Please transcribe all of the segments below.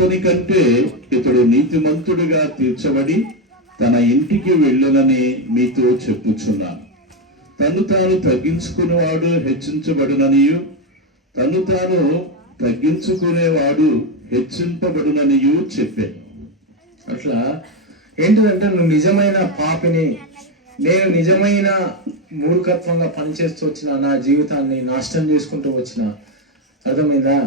అతని కంటే ఇతడు నీతిమంతుడిగా తీర్చబడి తన ఇంటికి వెళ్ళునని మీతో చెప్పుచున్నాను. తను తాను తగ్గించుకునేవాడు హెచ్చించబడుననియు, తను తాను తగ్గించుకునేవాడు హెచ్చింపబడుననియు చెప్పాను. అట్లా ఏంటిదంటే, నువ్వు నిజమైన పాపిని, నేను నిజమైన మూర్ఖత్వంగా పనిచేస్తూ వచ్చిన నా జీవితాన్ని నాశనం చేసుకుంటూ వచ్చిన, అర్థమైందా?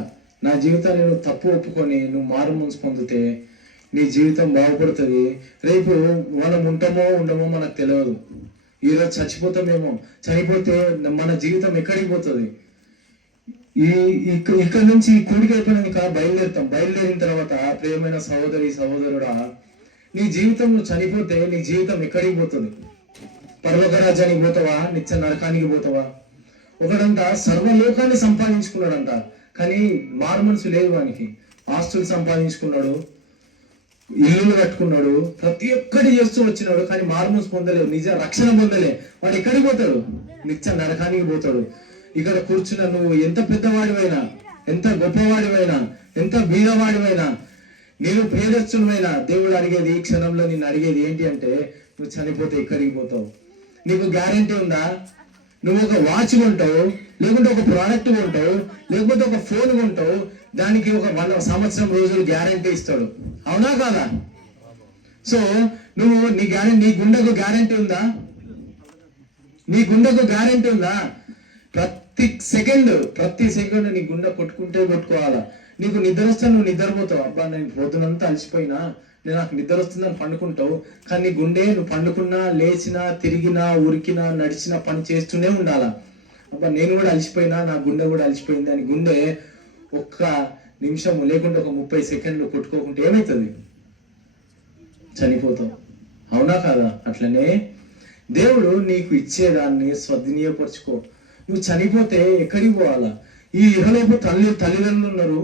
నా జీవితాన్ని నువ్వు తప్పు ఒప్పుకొని నువ్వు మారు మనసు పొందితే నీ జీవితం బాగుపడుతుంది. రేపు మనం ఉంటామో ఉండమో మనకు తెలియదు. ఈరోజు చచ్చిపోతామేమో, చనిపోతే మన జీవితం ఎక్కడికి పోతుంది? ఇక్కడ నుంచి కూడికి అయిపోయినాక బయలుదేరుతాం. బయలుదేరిన తర్వాత ప్రియమైన సహోదరి సహోదరుడా, నీ జీవితం నువ్వు చనిపోతే నీ జీవితం ఎక్కడికి పోతుంది? పరలోక రాజ్యానికి పోతావా? నిత్య నరకానికి పోతావా? ఒకడంట సర్వలోకాన్ని సంపాదించుకున్నాడంట, కానీ మారు మనసు లేదు వానికి. ఆస్తులు సంపాదించుకున్నాడు, ఇల్లులు కట్టుకున్నాడు, ప్రతి ఒక్కటి చేస్తూ వచ్చినాడు, కానీ మారు మనసు పొందలేవు, నిజ రక్షణ పొందలే. వాడు ఎక్కడికి పోతాడు? నిత్య నరకానికి పోతాడు. ఇక్కడ కూర్చున్న నువ్వు ఎంత పెద్దవాడివైనా, ఎంత గొప్పవాడివైనా, ఎంత బీదవాడివైనా, నేను పేదస్తుడివైనా, దేవుడు అడిగేది ఈ క్షణంలో నిన్ను అడిగేది ఏంటి అంటే, నువ్వు చనిపోతే ఎక్కడికి పోతావు? నీకు గ్యారంటీ ఉందా? నువ్వు ఒక వాచ్ కొంటావు, లేకుంటే ఒక ప్రోడక్ట్ కొంటావు, లేకపోతే ఒక ఫోన్ కొంటావు, దానికి ఒక 100 సంవత్సరం రోజులు గ్యారంటీ ఇస్తాడు, అవునా కాదా? సో నువ్వు నీ గుండెకు గ్యారంటీ ఉందా? నీ గుండెకు గ్యారంటీ ఉందా? ప్రతి సెకండ్ నీ గుండె కొట్టుకోవాలా. నీకు నిద్ర వస్తే నువ్వు నిద్రపోతావు. అబ్బా నేను పొద్దునంతా అలసిపోయినా, నేను నాకు నిద్ర వస్తుందని పండుకుంటావు, కానీ నీ గుండె నువ్వు పండుకున్నా, లేచినా, తిరిగినా, ఉరికినా, నడిచినా, పని చేస్తూనే ఉండాలా. అబ్బా నేను కూడా అలసిపోయినా, నా గుండె కూడా అలసిపోయింది అని గుండె ఒక్క నిమిషం లేకుంటే ఒక 30 సెకండ్లు కొట్టుకోకుంటే ఏమవుతుంది? చనిపోతావు, అవునా కాదా? అట్లనే దేవుడు నీకు ఇచ్చేదాన్ని స్వద్వినియోగపరుచుకో. నువ్వు చనిపోతే ఎక్కడికి పోవాలా? ఈ ఇహలోపు తల్లిదండ్రులు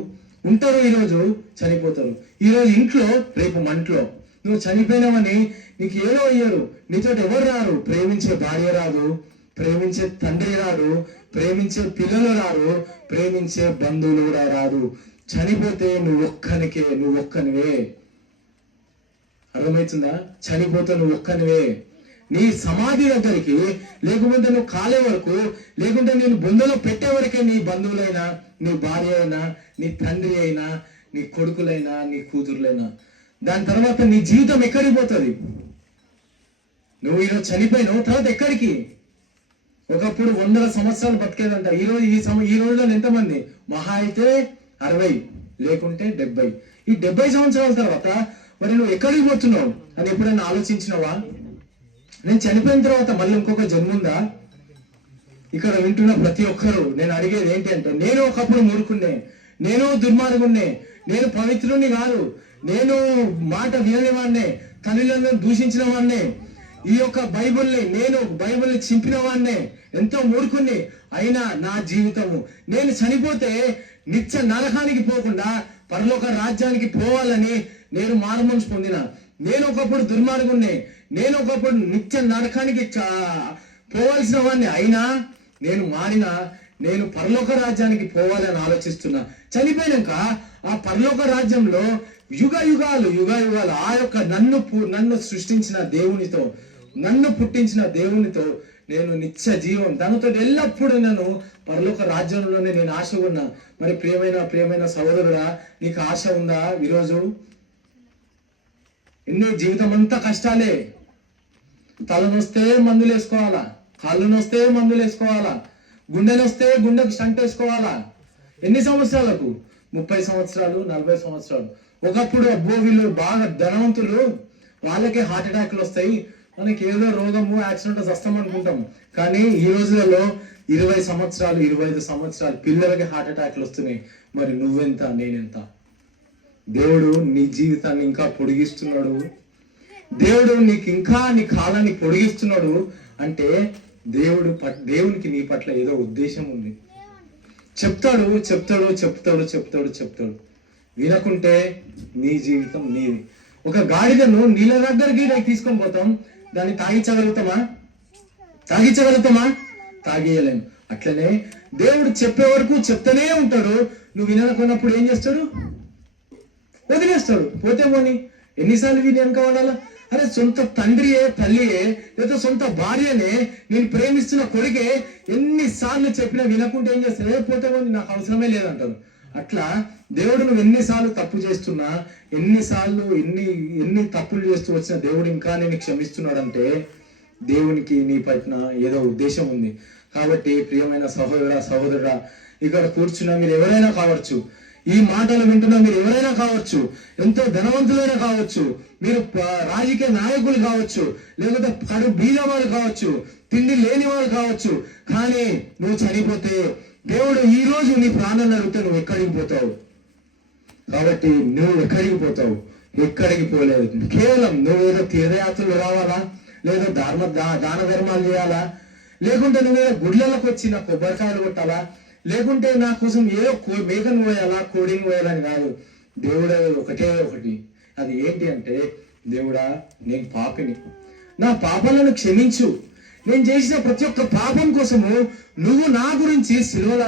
ఉంటారు, ఈరోజు చనిపోతారు. ఈరోజు ఇంట్లో, రేపు మంట్లో. నువ్వు చనిపోయినావని నీకు ఏదో అయ్యారు, నీతో ఎవరు రారు. ప్రేమించే భార్య రాదు, ప్రేమించే తండ్రి రాడు, ప్రేమించే పిల్లలు రారు, ప్రేమించే బంధువులు కూడా రారు. చనిపోతే నువ్వు ఒక్కనివే. అర్థమవుతుందా? చనిపోతే నువ్వు ఒక్కనివే. నీ సమాధి దగ్గరికి, లేకపోతే నువ్వు కాలే వరకు, లేకుంటే నేను బొందలో పెట్టే వరకే నీ బంధువులైనా, నీ భార్య అయినా, నీ తండ్రి అయినా, నీ కొడుకులైనా, నీ కూతురులైనా. దాని తర్వాత నీ జీవితం ఎక్కడికి పోతుంది? నువ్వు ఈరోజు చనిపోయినావు, తర్వాత ఎక్కడికి? ఒకప్పుడు 100 సంవత్సరాలు బతికేదంట. ఈ రోజులో ఎంతమంది? మహా అయితే 60, లేకుంటే 70. ఈ 70 సంవత్సరాల తర్వాత మరి నువ్వు ఎక్కడికి పోతున్నావు అని ఎప్పుడైనా ఆలోచించినావా? నేను చనిపోయిన తర్వాత మళ్ళీ ఇంకొక జన్మ ఉందా? ఇక్కడ వింటున్న ప్రతి ఒక్కరు నేను అడిగేది ఏంటి అంటే, నేను ఒకప్పుడు మూర్ఖుణ్ణే, నేను దుర్మార్గుణ్ణే, నేను పవిత్రుణ్ణి కాదు, నేను మాట వినని వాడినే, తల్లిదండ్రులను దూషించిన వాడినే, ఈ యొక్క బైబిల్ని చింపిన వాడినే, ఎంతో మూర్ఖుణ్ణి. అయినా నా జీవితము, నేను చనిపోతే నిత్య నరకానికి పోకుండా పరలోక రాజ్యానికి పోవాలని నేను మారు మనసు పొందిన. నేను ఒకప్పుడు దుర్మార్గుణ్ణి, నేను ఒకప్పుడు నిత్య నరకానికి పోవాల్సిన వాడిని. అయినా నేను మారినా, నేను పరలోక రాజ్యానికి పోవాలని ఆలోచిస్తున్నా. చనిపోయినాక ఆ పరలోక రాజ్యంలో యుగ యుగాలు ఆ యొక్క నన్ను సృష్టించిన దేవునితో, నన్ను పుట్టించిన దేవునితో నేను నిత్య జీవం, దానితో ఎల్లప్పుడూ నేను పరలోక రాజ్యంలోనే నేను ఆశ ఉన్నా. మరి ప్రియమైన సహోదరుడా, నీకు ఆశ ఉందా? ఈరోజు జీవితం అంతా కష్టాలే. తలనొస్తే మందులు వేసుకోవాలా, కాళ్ళు నొస్తే మందులు వేసుకోవాలా, గుండె నొస్తే గుండెకు స్టంట్ వేసుకోవాలా. ఎన్ని సంవత్సరాలకు? 30 సంవత్సరాలు, 40 సంవత్సరాలు. ఒకప్పుడు అబ్బో వీళ్ళు బాగా ధనవంతులు, వాళ్ళకే హార్ట్ అటాక్లు వస్తాయి, మనకి ఏదో రోగము, యాక్సిడెంట్ వస్తాం అనుకుంటాం. కానీ ఈ రోజులలో 20 సంవత్సరాలు, 25 సంవత్సరాలు పిల్లలకి హార్ట్ అటాక్లు వస్తున్నాయి. మరి నువ్వెంత, నేనెంత? దేవుడు నీ జీవితాన్ని ఇంకా పొడిగిస్తున్నాడు. దేవుడు నీకు ఇంకా నీ కాలాన్ని పొడిగిస్తున్నాడు అంటే దేవునికి నీ పట్ల ఏదో ఉద్దేశం ఉంది. చెప్తాడు. వినకుంటే నీ జీవితం నీది. ఒక గాడిదను నీళ్ళ దగ్గరికి తీసుకొని పోతాం, దాన్ని తాగించగలుగుతామా? తాగేయలేము. అట్లనే దేవుడు చెప్పే వరకు చెప్తూనే ఉంటాడు. నువ్వు వినకున్నప్పుడు ఏం చేస్తాడు? వదిలి వదిలేస్తాడు. పోతే పోని, ఎన్నిసార్లు వీని వెనక పడాలా? అరే సొంత తండ్రియే, తల్లియే, లేదా సొంత భార్యనే, నేను ప్రేమిస్తున్న కొడుకే ఎన్నిసార్లు చెప్పినా వినకుంటే ఏం చేస్తారు? పోతే పోని, నాకు అవసరమే లేదంటారు. అట్లా దేవుడు నువ్వు ఎన్నిసార్లు తప్పు చేస్తున్నా, ఎన్నిసార్లు ఎన్ని తప్పులు చేస్తూ వచ్చినా దేవుడు ఇంకా నేను క్షమిస్తున్నాడంటే దేవునికి నీ పట్ల ఏదో ఉద్దేశం ఉంది. కాబట్టి ప్రియమైన సహోదరుడా, ఇక్కడ కూర్చున్నా మీరు ఎవరైనా కావచ్చు, ఈ మాటలు వింటున్నా మీరు ఎవరైనా కావచ్చు, ఎంతో ధనవంతులైనా కావచ్చు, మీరు రాజకీయ నాయకులు కావచ్చు, లేకపోతే కడు బీద వాళ్ళు కావచ్చు, తిండి లేని వాళ్ళు కావచ్చు, కానీ నువ్వు చనిపోతే దేవుడు ఈ రోజు నీ ప్రాణాన్ని అడిగితే నువ్వు ఎక్కడికి పోతావు? కాబట్టి నువ్వు ఎక్కడికి పోతావు? ఎక్కడికి పోలేదు. కేవలం నువ్వేదో తీర్థయాత్రలు రావాలా, లేదా దాన ధర్మాలు చేయాలా, లేకుంటే నువ్వేదో గుడ్లలకు వచ్చి నా కొబ్బరికాయలు కొట్టాలా, లేకుంటే నా కోసం ఏదో మేకను పోయాలా, కోడిని పోయాలని కాదు. దేవుడు ఒకటి, అది ఏంటి అంటే, దేవుడా నేను పాపిని, నా పాపాలను క్షమించు, నేను చేసిన ప్రతి ఒక్క పాపం కోసము నువ్వు నా గురించి సిలువలో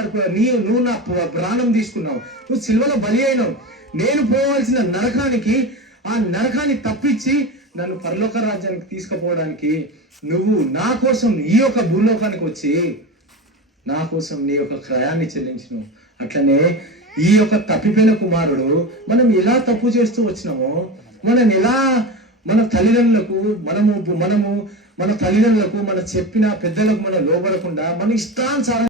నువ్వు నా ప్రాణం తీసుకున్నావు, నువ్వు సిలువలో బలి అయినావు. నేను పోవాల్సిన నరకానికి, ఆ నరకాన్ని తప్పించి నన్ను పరలోక రాజ్యానికి తీసుకుపోవడానికి నువ్వు నా కోసం ఈ యొక్క భూలోకానికి వచ్చి నా కోసం నీ యొక్క క్రయాన్ని చెల్లించినావు. అట్లనే ఈ యొక్క తప్పిపోయిన కుమారుడు మనం ఎలా తప్పు చేస్తూ వచ్చినామో, మనం ఎలా మన తల్లిదండ్రులకు మన తల్లిదండ్రులకు మన చెప్పిన పెద్దలకు మనం లోబడకుండా మన ఇష్టానుసారం